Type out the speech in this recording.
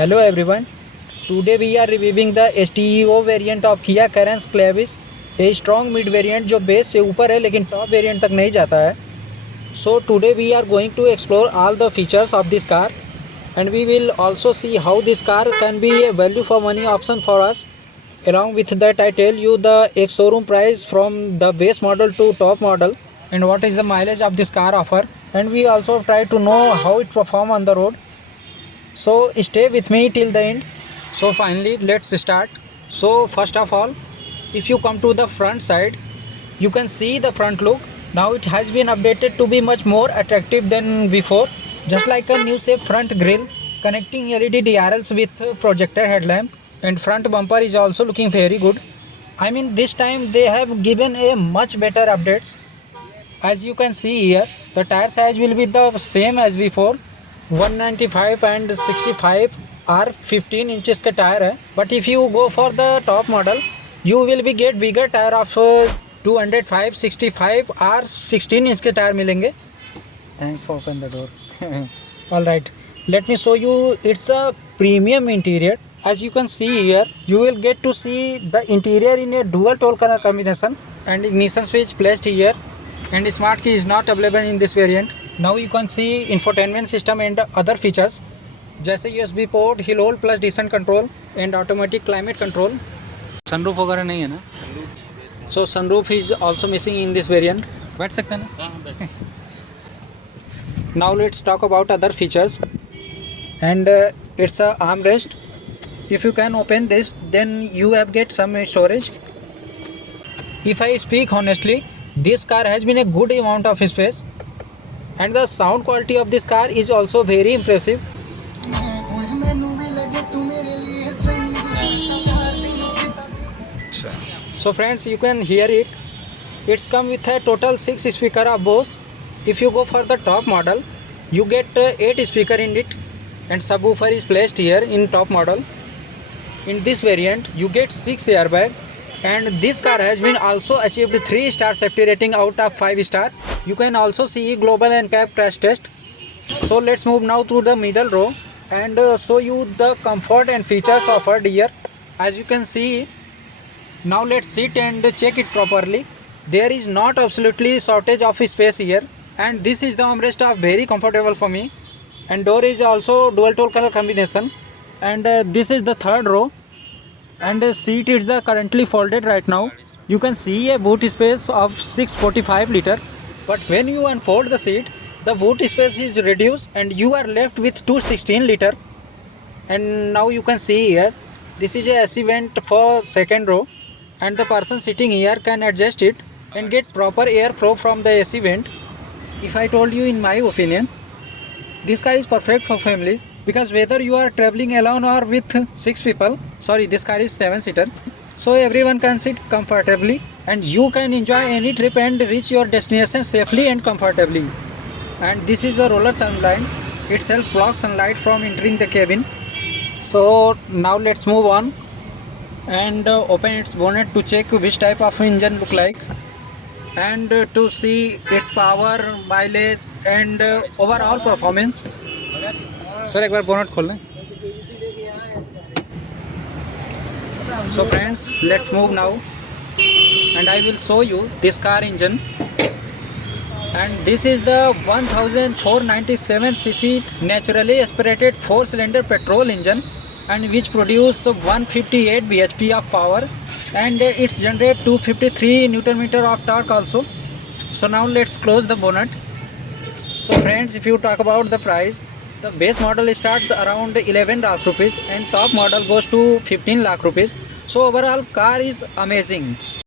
Hello everyone. Today we are reviewing the STEO variant of Kia Carens Clavis, a strong mid variant जो base से ऊपर है लेकिन top variant तक नहीं जाता है. So today we are going to explore all the features of this car and we will also see how this car can be a value for money option for us. Along with that I tell you the ex-showroom price from the base model to top model and what is the mileage of this car offer, and we also try to know how it perform on the road. So stay with me till the end. So finally let's start. So first of all, if you come to the front side, you can see the front look. Now it has been updated to be much more attractive than before, just like a new shape front grille connecting LED DRLs with projector headlamp, and front bumper is also looking very good. I mean, this time they have given a much better updates. As you can see here, the tire size will be the same as before. 195 and 65 are 15 inches का tyre है. But if you go for the top model, you will be get bigger tire of 205, 65 और 16 inch के tyre मिलेंगे. Thanks for open the door. Alright, let me show you. It's a premium interior. As you can see here, you will get to see the interior in a dual tone color combination and ignition switch placed here, and smart key is not available in this variant. Now you can see infotainment system and other features जैसे USB port, hill hold plus descent control and automatic climate control. Sunroof वगैरह नहीं है ना? So sunroof is also missing in this variant. बैठ सकते हैं ना? Now let's talk about other features. And it's a armrest. If you can open this, then you have get some storage. If I speak honestly, this car has been a good amount of space. And the sound quality of this car is also very impressive. So friends, you can hear it. It's come with a total 6 speaker of Bose. If you go for the top model, you get 8 speaker in it, and subwoofer is placed here in top model. In this variant, you get 6 airbag. And this car has been also achieved 3-star safety rating out of 5-star. You can also see global NCAP crash test. So let's move now to the middle row and show you the comfort and features offered here. As you can see, now let's sit and check it properly. There is not absolutely shortage of space here, and this is the armrest of very comfortable for me. And door is also dual tone color combination, and this is the third row. And the seat is the currently folded right now. You can see a boot space of 645 liter, but when you unfold the seat, the boot space is reduced and you are left with 216 liter. And now you can see here, this is a AC vent for second row, and the person sitting here can adjust it and get proper airflow from the AC vent. If I told you in my opinion, this car is perfect for families, because whether you are traveling alone or with 6 people, this car is 7-seater, so everyone can sit comfortably and you can enjoy any trip and reach your destination safely and comfortably. And this is the roller sunlight. Itself blocks sunlight from entering the cabin. So now let's move on and open its bonnet to check which type of engine look like, and to see its power, mileage and overall performance. Sir एक बार bonnet खोल लें. So friends, let's move now and I will show you this car engine. And this is the 1497cc naturally aspirated 4-cylinder petrol engine, and which produce 158 bhp of power, and it generates 253 Nm of torque also. So now let's close the bonnet. So friends, if you talk about the price, the base model starts around 11 lakh rupees and top model goes to 15 lakh rupees. So overall car is amazing.